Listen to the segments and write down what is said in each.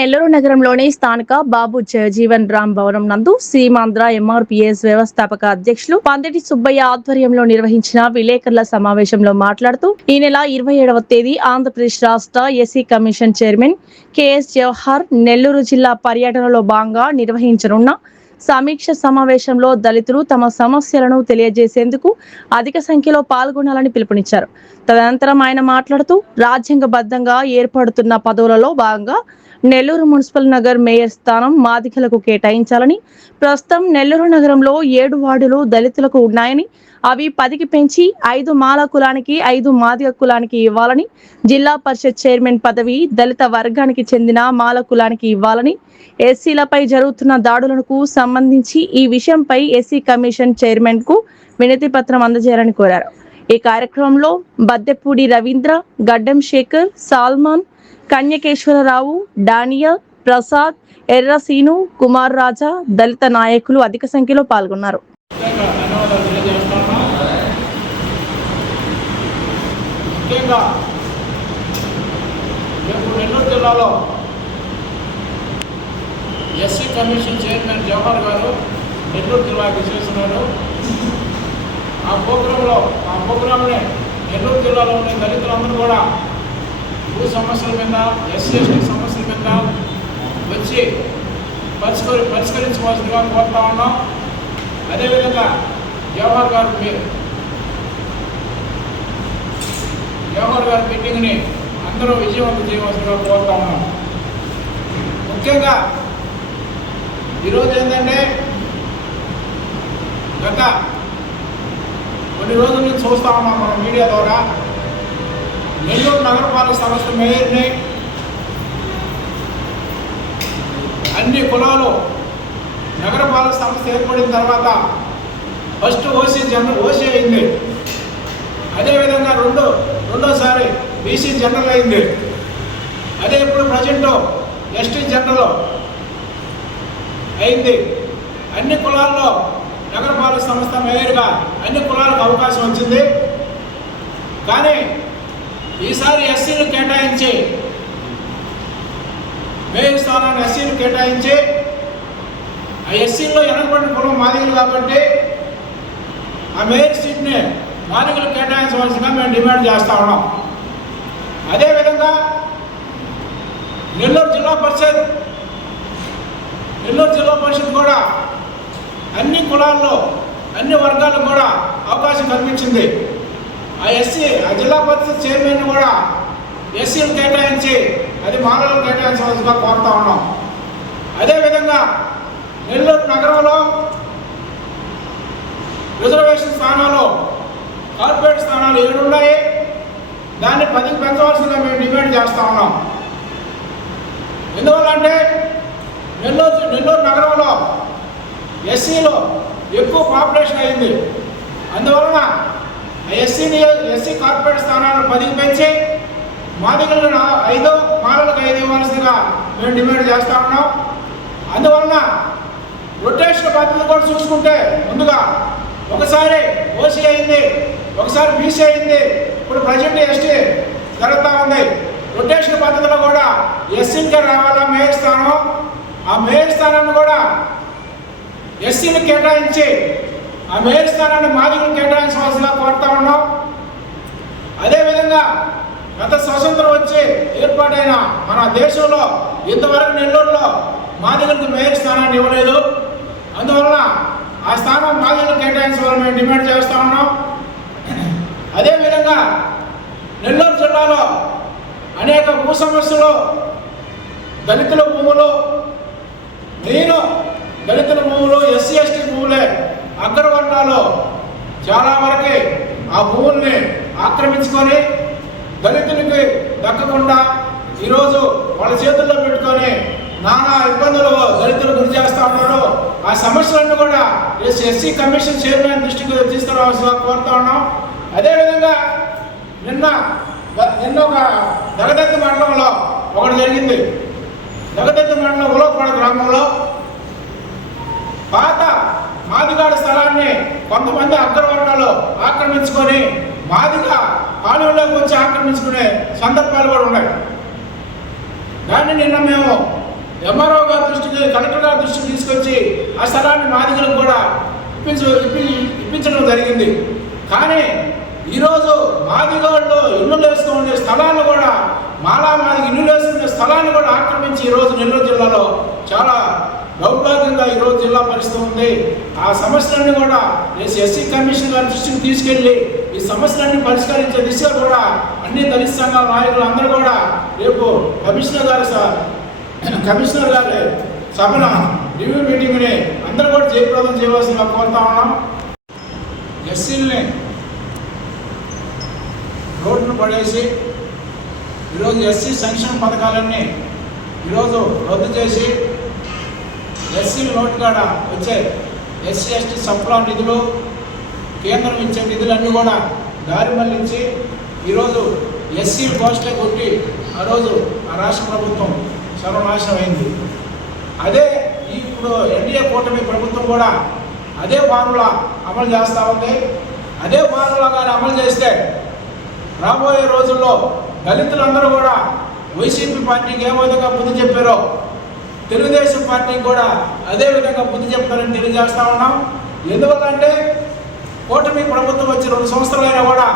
నెల్లూరు నగరంలోని స్థానిక బాబు జగజీవన్ రామ్ భవనం నందు సీమాంధ్ర ఎంఆర్పీఎస్ వ్యవస్థాపక అధ్యక్షులు పందిటి సుబ్బయ్య ఆధ్వర్యంలో నిర్వహించిన విలేకరుల సమావేశంలో మాట్లాడుతూ ఈ నెల 27వ తేదీ ఆంధ్రప్రదేశ్ రాష్ట్ర SC commission chairman KS Jawahar Nellore జిల్లా పర్యటనలో భాగంగా నిర్వహించనున్న సమీక్ష సమావేశంలో దళితులు తమ సమస్యలను తెలియజేసేందుకు అధిక సంఖ్యలో పాల్గొనాలని పిలుపునిచ్చారు. తదనంతరం ఆయన మాట్లాడుతూ రాజ్యాంగబద్ధంగా ఏర్పడుతున్న పదవులలో భాగంగా నెల్లూరు మున్సిపల్ నగర్ మేయర్ స్థానం మాదిగలకు కేటాయించాలని, ప్రస్తుతం నెల్లూరు నగరంలో 7 వార్డులు దళితులకు ఉన్నాయని అవి 10కి పెంచి 5 మాల కులానికి 5 మాదిగ కులానికి ఇవ్వాలని, జిల్లా పరిషత్ చైర్మన్ పదవి దళిత వర్గానికి చెందిన మాల కులానికి ఇవ్వాలని, ఎస్సీలపై జరుగుతున్న దాడులకు సంబంధించి ఈ విషయంపై ఎస్సీ కమిషన్ చైర్మన్ కు వినతి పత్రం అందజేయాలని కోరారు. ఈ కార్యక్రమంలో బద్దెపూడి రవీంద్ర, గడ్డం శేఖర్, సాల్మాన్, కన్యకేశ్వరరావు, డానియా, ప్రసాద్, ఎర్రసీను, కుమార్ రాజా, దళిత నాయకులు అధిక సంఖ్యలో పాల్గొన్నారు. నెల్లూరు జిల్లాలో ఎస్సీ కమిషన్ చైర్మన్ జవహర్ గారు నెల్లూరు జిల్లాకు చేస్తున్నారు. ఆ ప్రోగ్రాంని నెల్లూరు జిల్లాలో ఉండే దళితులందరూ కూడా భూ సమస్యల మీద, ఎస్సీ ఎస్టీ సమస్యల మీద వచ్చి పరిష్కరించవలసిందిగా కోరుతా ఉన్నాం. అదేవిధంగా జవహర్ గారు మీటింగ్ని అందరూ విజయవంతం చేయవలసిందిగా కోరుతా ఉన్నాం. ముఖ్యంగా ఈరోజు ఏంటంటే గత కొన్ని రోజుల నుంచి చూస్తూ ఉన్నాం మన మీడియా ద్వారా నెల్లూరు నగరపాలక సంస్థ మేయర్ని అన్ని కులాలు నగరపాలక సంస్థ ఏర్పడిన తర్వాత ఫస్ట్ ఓసీ అయింది. అదేవిధంగా రెండోసారి బీసీ జనరల్ అయింది. అదే ఇప్పుడు ప్రజెంట్ ఎస్టీ జనరల్ అయింది. అన్ని కులాల్లో నగరపాలక సంస్థ మేయర్గా అన్ని కులాలకు అవకాశం వచ్చింది. కానీ ఈసారి ఎస్సీలు కేటాయించి మేయర్ స్థానాన్ని ఎస్సీలు కేటాయించి ఆ ఎస్సీల్లో వెనకబడిన కులం మాదిగలు కాబట్టి ఆ మేయర్ సీట్ని మాదిగలు కేటాయించవలసిందిగా మేము డిమాండ్ చేస్తూ ఉన్నాం. అదేవిధంగా నెల్లూరు జిల్లా పరిషత్ కూడా అన్ని కులాల్లో అన్ని వర్గాలకు కూడా అవకాశం కల్పించింది. ఆ జిల్లా పరిషత్ చైర్మన్ కూడా ఎస్సీలు కేటాయించి అది మాలలు కేటాయించవలసిందిగా కోరుతా ఉన్నాం. అదేవిధంగా నెల్లూరు నగరంలో రిజర్వేషన్ స్థానాలు, కార్పొరేట్ స్థానాలు 7 ఉన్నాయి. దాన్ని 10కి పెంచవలసిందిగా మేము డిమాండ్ చేస్తూ ఉన్నాం. ఎందువల్ల అంటే నెల్లూరు నగరంలో ఎస్సీలో ఎక్కువ పాపులేషన్ అయింది. అందువలన ఎస్సీ కార్పొరేట్ స్థానాలను 10కి పెంచి మాదిగలకు 5, మాలలకు 5 ఇవ్వాల్సిందిగా మేము డిమాండ్ చేస్తూ ఉన్నాం. అందువలన రొటేషన్ పద్ధతి కూడా చూసుకుంటే ముందుగా ఒకసారి ఓసీ అయింది, ఒకసారి బీసీ అయింది, ఇప్పుడు ప్రజెంట్ ఎస్టీ జరుగుతూ ఉంది. రొటేషన్ పద్ధతిలో కూడా ఎస్సీలకే రావాలా మేయర్ స్థానం. ఆ మేయర్ స్థానాన్ని కూడా ఎస్సీలు కేటాయించి ఆ మేయర్ స్థానాన్ని మాదిగలు కేటాయించవలసిందిగా కోరుతా ఉన్నాం. అదేవిధంగా గత స్వతంత్రం వచ్చి ఏర్పాటైన మన దేశంలో ఇంతవరకు నెల్లూరులో మాదిగలకు మేయర్ స్థానాన్ని ఇవ్వలేదు. అందువలన ఆ స్థానం మాదిగలు కేటాయించాలని మేము డిమాండ్ చేస్తూ ఉన్నాం. అదేవిధంగా నెల్లూరు జిల్లాలో అనేక భూ సమస్యలు, దళితుల భూములు, దళితుల భూములు, ఎస్సీ ఎస్టీ భూములే అగ్రవర్ణాలు చాలా వరకు ఆ భూముల్ని ఆక్రమించుకొని దళితులకి దక్కకుండా ఈరోజు వాళ్ళ చేతుల్లో పెట్టుకొని నానా ఇబ్బందులు దళితులు గురి చేస్తూ ఉన్నారు. ఆ సమస్యలన్నీ కూడా ఎస్సీ కమిషన్ చైర్మన్ దృష్టికి తీసుకురావాల్సిందిగా కోరుతా ఉన్నాం. అదేవిధంగా నిన్న ఒక దగదత్తి మండలంలో ఒకటి జరిగింది. దగదత్తి మండలం ఉలవపాడ గ్రామంలో పాత మాదిగాడి స్థలాన్ని కొంతమంది అగ్రవర్ణాలు ఆక్రమించుకొని మాదిగ కాలువలోకి వచ్చి ఆక్రమించుకునే సందర్భాలు కూడా ఉన్నాయి. దాన్ని నిన్న మేము ఎంఆర్ఓ గారి దృష్టికి, కలెక్టర్ గారి దృష్టికి తీసుకొచ్చి ఆ స్థలాన్ని మాదిగలకు కూడా ఇప్పించడం జరిగింది. కానీ ఈరోజు మాదిగోళ్ళు ఇల్లు వేసుకునే స్థలాన్ని కూడా మాదిగ ఇల్లు వేసుకునే స్థలాన్ని కూడా ఆక్రమించి ఈరోజు నెల్లూరు జిల్లాలో చాలా దౌర్భాగ్యంగా ఈరోజు జిల్లా పరిస్థితి ఉంది. ఆ సమస్యలన్నీ కూడా ఎస్సీ కమిషన్ గారి దృష్టికి తీసుకెళ్ళి ఈ సమస్యలన్నీ పరిష్కరించే దిశగా కూడా అన్ని దళిత సంఘాల నాయకులు అందరూ కూడా రేపు కమిషనర్ గారి సభన రివ్యూ మీటింగ్ని అందరూ కూడా జయప్రదం చేయవలసిందిగా కోరుతా ఉన్నాం. ఎస్సీలని రోడ్డును పడేసి ఈరోజు ఎస్సీ సంక్షేమ పథకాలన్నీ ఈరోజు రద్దు చేసి ఎస్సీ నోటు కాడ వచ్చే ఎస్సీ ఎస్టీ సప్లా నిధులు, కేంద్రం ఇచ్చే నిధులన్నీ కూడా దారి మళ్లించి ఈరోజు ఎస్సీ పోస్టే కొట్టి ఆ రోజు ఆ రాష్ట్ర ప్రభుత్వం సర్వనాశనం అయింది. అదే ఇప్పుడు ఎన్డీఏ కూటమి ప్రభుత్వం కూడా అదే ఫార్ములా అమలు చేస్తూ ఉంది. అదే ఫార్ములా కానీ అమలు చేస్తే రాబోయే రోజుల్లో దళితులందరూ కూడా వైసీపీ పార్టీకి ఏ విధంగా బుద్ధి చెప్పారో తెలుగుదేశం పార్టీకి కూడా అదే విధంగా బుద్ధి చెప్తారని తెలియజేస్తా ఉన్నాం. ఎందువల్లంటే కూటమి ప్రభుత్వం వచ్చి 2 సంవత్సరాలైనా కూడా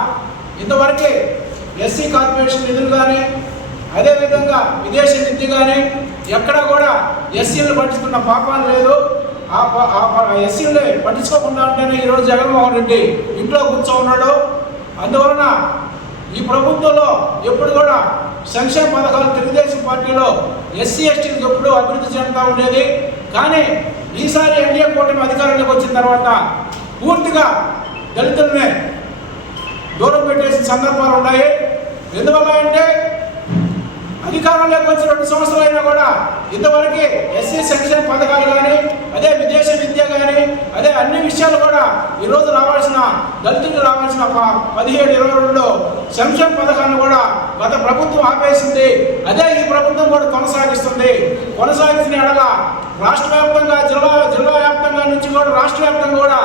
ఇంతవరకు ఎస్సీ కార్పొరేషన్ నిధులు కానీ అదేవిధంగా విదేశీ విద్య కానీ ఎక్కడా కూడా ఎస్సీలను పట్టించుకున్న పాపాలు లేదు. ఆ ఎస్సీలని పట్టించుకోకుండా ఉంటేనే ఈరోజు జగన్మోహన్ రెడ్డి ఇంట్లో కూర్చోన్నాడు. అందువలన ఈ ప్రభుత్వంలో ఎప్పుడు కూడా సంక్షేమ పథకాలు తెలుగుదేశం పార్టీలో ఎస్సీ ఎస్టీలకు ఎప్పుడూ అభివృద్ధి చెందుతూ ఉండేది. కానీ ఈసారి ఎన్డీఏ కూటమి అధికారంలోకి వచ్చిన తర్వాత పూర్తిగా దళితులనే దూరం పెట్టేసిన సందర్భాలు ఉన్నాయి. ఎందువల్ల అంటే అధికారంలోకి వచ్చి 2 సంవత్సరాలైనా కూడా ఇంతవరకు ఎస్సీ సంక్షేమ పథకాలు కానీ అదే విదేశీ విద్య కానీ అదే అన్ని విషయాలు కూడా ఈరోజు రావాల్సిన దళితులకు రావాల్సిన 17-22 సంక్షేమ పథకాలను కూడా గత ప్రభుత్వం ఆపేసింది. అదే ఈ ప్రభుత్వం కూడా కొనసాగిస్తున్న ఎడల రాష్ట్ర వ్యాప్తంగా జిల్లా వ్యాప్తంగా నుంచి కూడా రాష్ట్ర వ్యాప్తంగా కూడా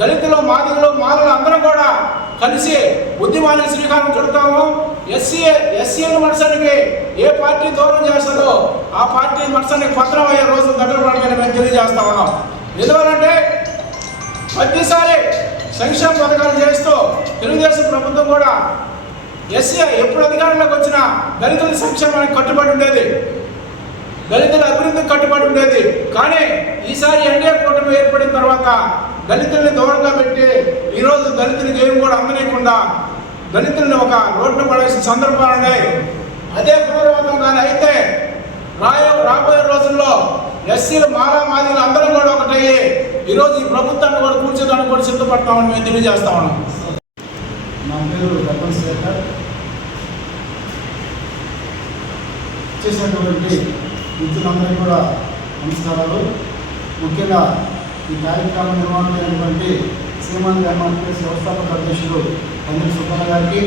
దళితులు, మాదిగలు, మాలలు అందరూ కూడా కలిసి ఉద్యమానికి శ్రీకారం చుడతాము. ఎస్సీల మనసానికి ఏ పార్టీ దూరం చేస్తుందో ఆ పార్టీ మనసానికి పత్రం అయ్యే రోజులు దగ్గర పడతాయని మేము తెలియజేస్తా ఉన్నాం. ఎందువల్లంటే ప్రతిసారి సంక్షేమ పథకాలు చేస్తూ తెలుగుదేశం ప్రభుత్వం కూడా ఎస్సీ ఎప్పుడు అధికారంలోకి వచ్చినా దళితుల సంక్షేమానికి కట్టుబడి ఉండేది, దళితుల అభివృద్ధికి కట్టుబడి ఉండేది. కానీ ఈసారి ఎన్డీఏ కూటమి ఏర్పడిన తర్వాత దళితుల్ని దూరంగా పెట్టి ఈరోజు దళితులకి ఏం కూడా అందలేకుండా దళితుల్ని ఒక రోడ్డు పడేసిన సందర్భాలు ఉన్నాయి. అదే పునరావృతంగానే అయితే రాబోయే రోజుల్లో ఎస్సీలు, మాదిగలు అందరూ కూడా ఒకటయ్యి ఈరోజు ఈ ప్రభుత్వాన్ని కూడా కూర్చోదానికి కూడా సిద్ధపడతామని మేము తెలియజేస్తా ఉన్నాం. నా పేరు రతన్ శేఖర్. చేసినటువంటి మిత్రులందరికీ కూడా నమస్కారాలు. ముఖ్యంగా ఈ కార్యక్రమం నిర్వహించినటువంటి శ్రీమంత్ ఎంఆర్పీఎస్ వ్యవస్థాపక అధ్యక్షుడు పందిరి సుబ్బయ్య గారికి,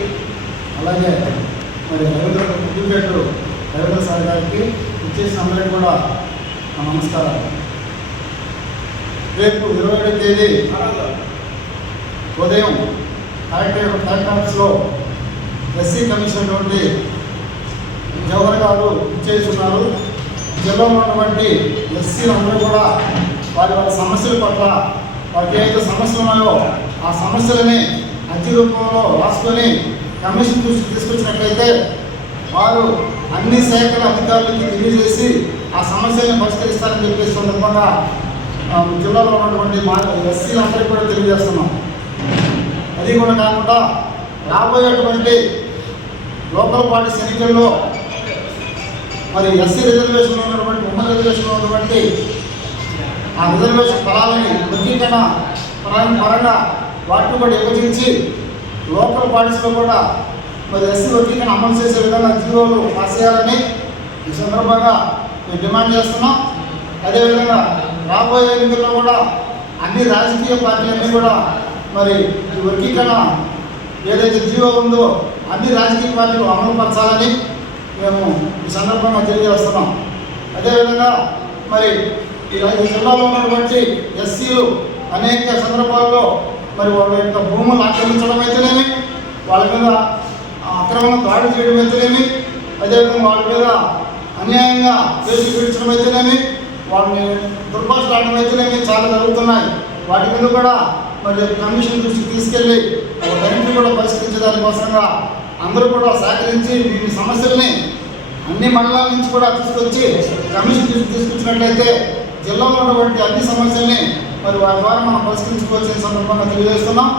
అలాగే మరి రవీంద్ర సార్ గారికి, ఇచ్చేసిన అందరికీ కూడా నా నమస్కారాలు. రేపు 27వ తేదీ ఉదయం కలెక్టర్ ఆఫీస్లో ఎస్సీ కమిషన్ నుండి జవహర్ గారు ఇచ్చేస్తున్నారు. జిల్లాలో ఉన్నటువంటి ఎస్సీలందరూ కూడా వారి సమస్యల పట్ల వారికి ఏదైతే సమస్యలు ఉన్నాయో ఆ సమస్యలని అర్జీ రూపంలో రాసుకొని కమిషన్ దృష్టికి తీసుకొచ్చినట్లయితే వారు అన్ని శాఖల అధికారులకి తెలియజేసి ఆ సమస్యలను పరిష్కరిస్తారని చెప్పే సందర్భంగా జిల్లాలో ఉన్నటువంటి మా ఎస్సీలందరికీ కూడా తెలియజేస్తున్నాం. అది కూడా కాకుండా రాబోయేటువంటి లోకల్ పార్టీస్ ఎన్నికల్లో మరి ఎస్సీ రిజర్వేషన్లో ఉన్నటువంటి ఉమ్మడి రిజర్వేషన్లో ఉన్నటువంటి ఆ రిజర్వేషన్ ఫలాలని వర్గీకరణ పరంగా వాటిని కూడా విభజించి లోకల్ పార్టీస్లో కూడా మరి ఎస్సీ వర్గీకరణ అమలు చేసే విధంగా జీవోలు పాస్ చేయాలని ఈ సందర్భంగా మేము డిమాండ్ చేస్తున్నాం. అదేవిధంగా రాబోయే ఎన్నికల్లో కూడా అన్ని రాజకీయ పార్టీలన్నీ కూడా మరి ఈ వర్గీకరణ ఏదైతే జీవో ఉందో అన్ని రాజకీయ పార్టీలు అమలుపరచాలని మేము ఈ సందర్భంగా తెలియజేస్తున్నాం. అదేవిధంగా మరి ఈ జిల్లాలో ఉన్నటువంటి ఎస్సీలు అనేక సందర్భాల్లో మరి వాళ్ళ యొక్క భూములు ఆక్రమించడం అయితేనేమి, వాళ్ళ మీద అక్రమంగా దాడి చేయడం అయితేనేమి, అదేవిధంగా వాళ్ళ మీద అన్యాయంగా కేసులు విడిచడం అయితేనేమి, వాళ్ళని దుర్భాషలాడడం అయితేనేమి చాలా జరుగుతున్నాయి. వాటి మీద కూడా మరి కమిషన్ దృష్టికి తీసుకెళ్ళి వాటన్నింటినీ కూడా పరిష్కరించే దానికోసంగా అందరూ కూడా సహకరించి ఈ సమస్యల్ని అన్ని మండలాల నుంచి కూడా తీసుకొచ్చి కమిషన్ తీసుకొచ్చినట్లయితే జిల్లాలో ఉన్నటువంటి అన్ని సమస్యల్ని మరి వారి ద్వారా మనం పరిష్కరించుకోవాల్సిన సందర్భంగా తెలియజేస్తున్నాం.